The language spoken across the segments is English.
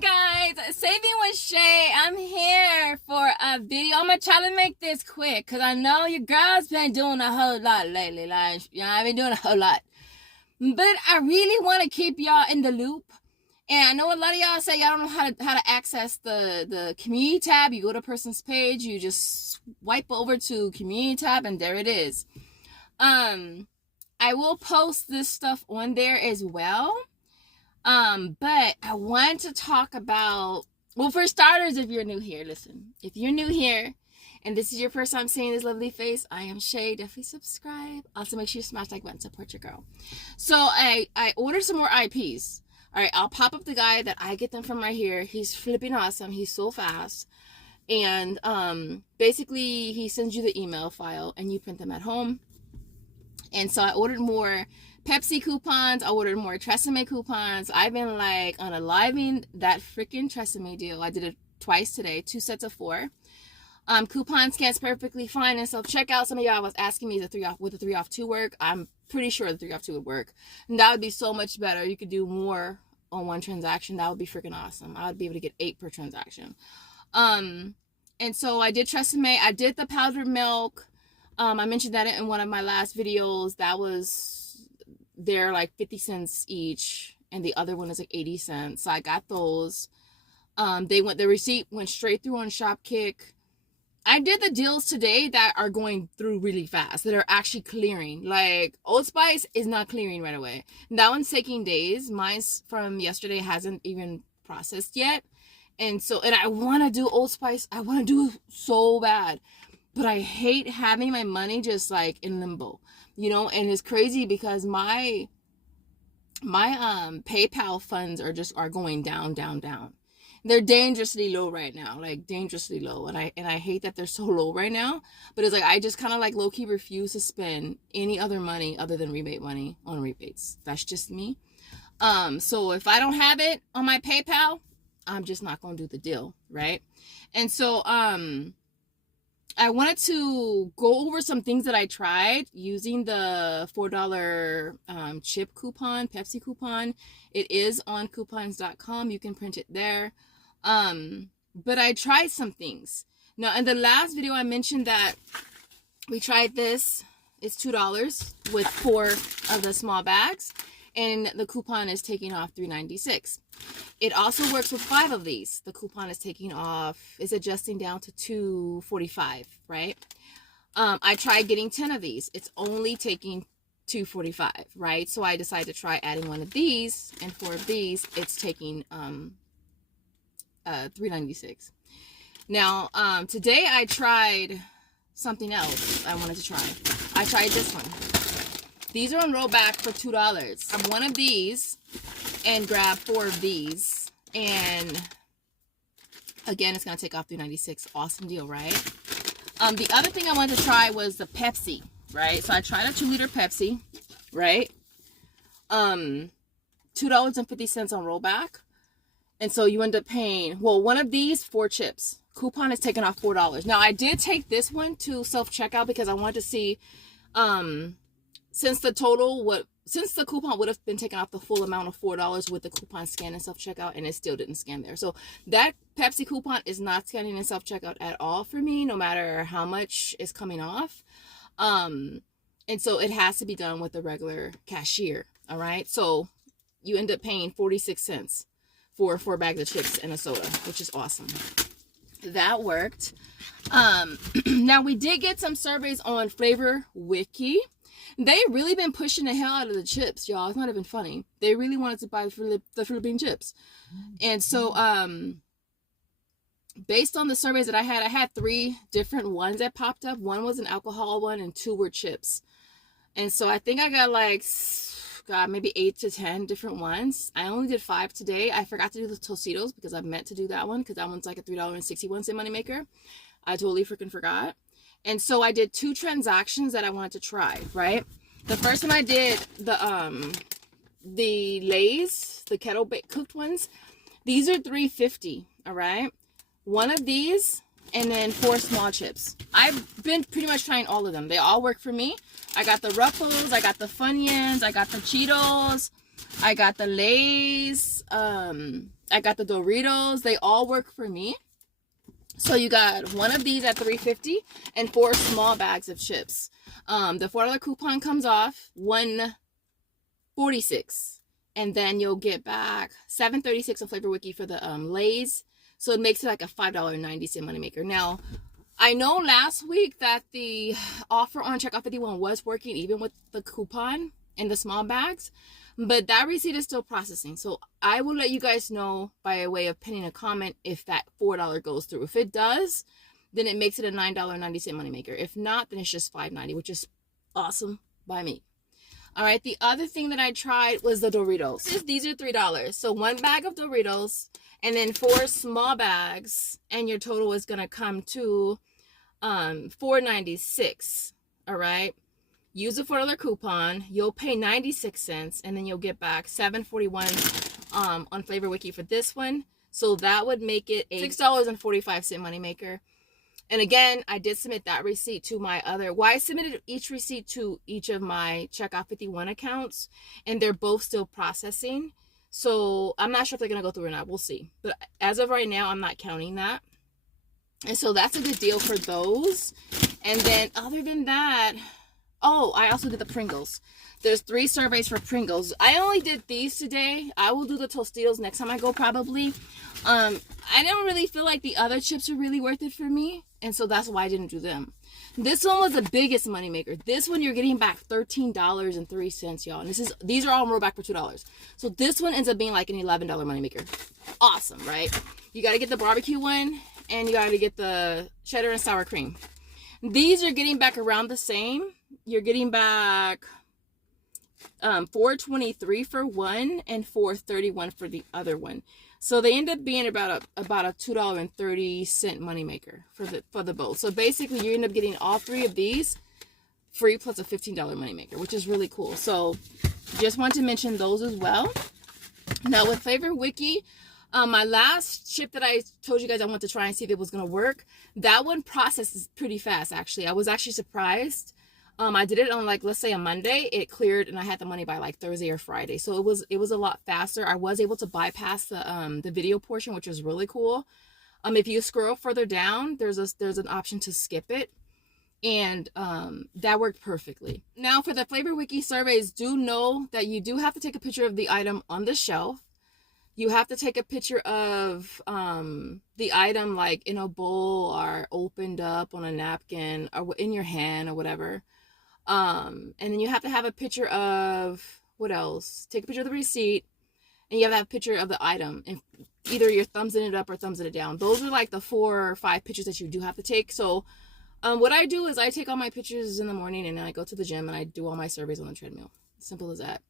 Hi guys, Saving with Shay. I'm here for a video. I'm gonna try to make this quick because I know your girl's been doing a whole lot lately. Like, I've been doing a whole lot, but I really want to keep y'all in the loop. And I know a lot of y'all say y'all don't know how to access the community tab. You go to a person's page, you just swipe over to community tab, and there it is. I will post this stuff on there as well. But I want to talk about, well, for starters, if you're new here, listen, if you're new here and this is your first time seeing this lovely face, I am Shay. Definitely subscribe. Also, make sure you smash like button, support your girl. So I ordered some more IPs. All right, I'll pop up the guy that I get them from right here. He's flipping awesome. He's so fast. And basically, he sends you the email file and you print them at home. And so I ordered more Pepsi coupons. I ordered more Tresemme coupons. I've been like unaliving that freaking Tresemme deal. I did it twice today, 2 sets of 4. Coupon scans perfectly fine and self-checkout. Some of y'all was asking me would the 3 off 2 work. I'm pretty sure the 3 off 2 would work. And that would be so much better. You could do more on one transaction. That would be freaking awesome. I would be able to get 8 per transaction. And so I did Tresemme. I did the powdered milk. I mentioned that in one of my last videos. That was, they're like 50 cents each, and the other one is like 80 cents. So I got those. The receipt went straight through on Shopkick. I did the deals today that are going through really fast, that are actually clearing. Like Old Spice is not clearing right away. That one's taking days. Mine's from yesterday hasn't even processed yet. And I want to do Old Spice. I want to do it so bad. But I hate having my money just like in limbo, you know, and it's crazy because my PayPal funds are going down. They're dangerously low right now, like dangerously low. And I hate that they're so low right now, but it's like, I just kind of like low-key refuse to spend any other money other than rebate money on rebates. That's just me. So if I don't have it on my PayPal, I'm just not going to do the deal. Right. And so, I wanted to go over some things that I tried using the $4 chip coupon, Pepsi coupon. It is on coupons.com. You can print it there. But I tried some things. Now, in the last video, I mentioned that we tried this. It's $2 with 4 of the small bags. And the coupon is taking off $3.96. It also works with 5 of these. The coupon is taking off, is adjusting down to $2.45, right? I tried getting 10 of these. It's only taking $2.45, right? So I decided to try adding 1 of these, and 4 of these, it's taking $3.96. Now, today I tried something else I wanted to try. I tried this one. These are on rollback for $2. Grab 1 of these and grab 4 of these. And again, it's going to take off $3.96. Awesome deal, right? The other thing I wanted to try was the Pepsi, right? So I tried a 2-liter Pepsi, right? $2.50 on rollback. And so you end up paying, well, 1 of these, 4 chips. Coupon is taking off $4. Now, I did take this one to self-checkout because I wanted to see, since the coupon would have been taken off the full amount of $4 with the coupon scan and self-checkout, and it still didn't scan there. So that Pepsi coupon is not scanning in self-checkout at all for me, no matter how much is coming off. And so it has to be done with the regular cashier. All right. So you end up paying 46 cents for 4 bags of chips and a soda, which is awesome. That worked. Now we did get some surveys on Flavor Wiki. They really been pushing the hell out of the chips, y'all. It's not even funny. They really wanted to buy the Philippine chips. And so, based on the surveys that I had 3 different ones that popped up. 1 was an alcohol one and 2 were chips. And so I think I got like, God, maybe 8 to 10 different ones. I only did 5 today. I forgot to do the Tostitos because I meant to do that one because that one's like a $3.61 moneymaker. I totally freaking forgot. And so I did 2 transactions that I wanted to try, right? The first one I did the Lay's, the kettle cooked ones. These are $3.50, all right? 1 of these and then 4 small chips. I've been pretty much trying all of them. They all work for me. I got the Ruffles, I got the Funyuns, I got the Cheetos, I got the Lay's, I got the Doritos. They all work for me. So you got one of these at $3.50 and 4 small bags of chips. The $4 coupon comes off $1.46, and then you'll get back $7.36 on Flavor Wiki for the Lay's. So it makes it like a $5.90 moneymaker. Now, I know last week that the offer on Checkout 51 was working even with the coupon and the small bags, but that receipt is still processing. So I will let you guys know by way of pinning a comment if that $4 goes through. If it does, then it makes it a $9.90 moneymaker. If not, then it's just $5.90, which is awesome by me. All right, the other thing that I tried was the Doritos. These are $3. So 1 bag of Doritos and then 4 small bags, and your total is going to come to $4.96. All right. Use the $4 coupon. You'll pay 96 cents, and then you'll get back $7.41 on Flavor Wiki for this one. So that would make it a $6.45 moneymaker. And again, I did submit that receipt to my other. Well, I submitted each receipt to each of my Checkout 51 accounts, and they're both still processing. So I'm not sure if they're going to go through or not. We'll see. But as of right now, I'm not counting that. And so that's a good deal for those. And then other than that, oh, I also did the Pringles. There's 3 surveys for Pringles. I only did these today. I will do the Tostitos next time I go probably. I don't really feel like the other chips are really worth it for me, and so that's why I didn't do them. This one was the biggest moneymaker. This one you're getting back $13.03, y'all. And these are all rolled back for $2. So this one ends up being like an $11 moneymaker. Awesome, right? You got to get the barbecue one, and you got to get the cheddar and sour cream. These are getting back around the same. You're getting back $4.23 for one and $4.31 for the other one. So they end up being about a $2.30 moneymaker for the both. So basically you end up getting all 3 of these free plus a $15 moneymaker, which is really cool. So just want to mention those as well. Now with Flavor Wiki, my last chip that I told you guys I want to try and see if it was going to work, that one processes pretty fast actually. I was actually surprised. I did it on like, let's say a Monday, it cleared and I had the money by like Thursday or Friday. So it was a lot faster. I was able to bypass the video portion, which was really cool. If you scroll further down, there's an option to skip it. And that worked perfectly. Now for the Flavor Wiki surveys, do know that you do have to take a picture of the item on the shelf. You have to take a picture of the item like in a bowl or opened up on a napkin or in your hand or whatever. And then you have to have a picture of, what else? Take a picture of the receipt, and you have to have a picture of the item, and either you're thumbsing it up or thumbsing it down. Those are like the 4 or 5 pictures that you do have to take. So what I do is I take all my pictures in the morning, and then I go to the gym and I do all my surveys on the treadmill. Simple as that.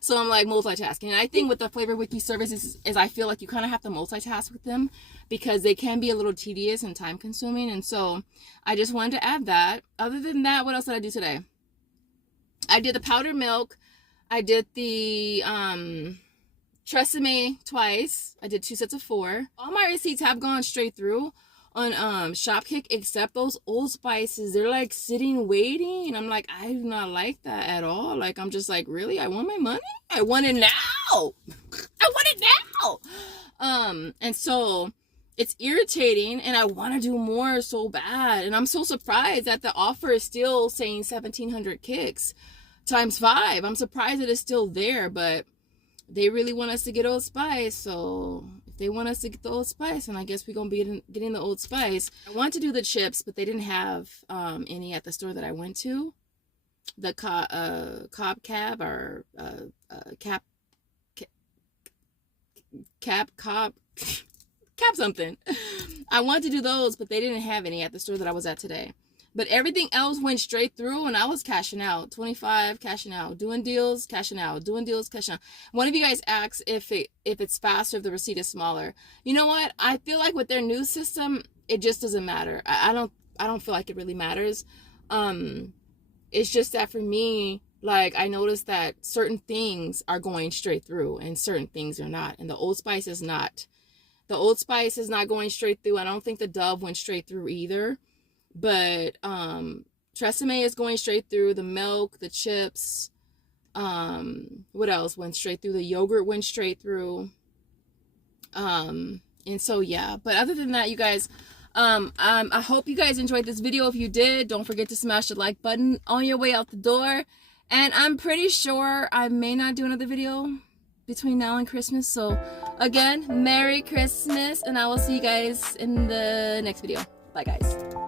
So I'm like multitasking. And I think with the Flavor Wiki services is I feel like you kind of have to multitask with them because they can be a little tedious and time consuming. And so I just wanted to add that. Other than that, what else did I do today? I did the powdered milk. I did the Tresemme twice. I did 2 sets of 4. All my receipts have gone straight through on Shopkick, except those Old Spices. They're like sitting waiting, and I'm like, I do not like that at all. Like, I'm just like, really? I want my money? I want it now. I want it now. And so it's irritating, and I want to do more so bad. And I'm so surprised that the offer is still saying 1,700 kicks times 5. I'm surprised that it's still there, but they really want us to get Old Spice. So if they want us to get the Old Spice, and I guess we're going to be getting the Old Spice. I want to do the chips, but they didn't have any at the store that I went to. The Cobb Cab or Cobb something. I wanted to do those, but they didn't have any at the store that I was at today. But everything else went straight through, and I was cashing out. 25, cashing out. Doing deals, cashing out. Doing deals, cashing out. One of you guys asked if it's faster if the receipt is smaller. You know what? I feel like with their new system, it just doesn't matter. I don't feel like it really matters. It's just that for me, like, I noticed that certain things are going straight through and certain things are not. And the Old Spice is not. The Old Spice is not going straight through. I don't think the Dove went straight through either. But Tresemme is going straight through. The milk, the chips, What else went straight through? The yogurt went straight through. And so yeah, but other than that, you guys, I hope you guys enjoyed this video. If you did, don't forget to smash the like button on your way out the door. And I'm pretty sure I may not do another video between now and Christmas. So again, Merry Christmas, and I will see you guys in the next video. Bye guys.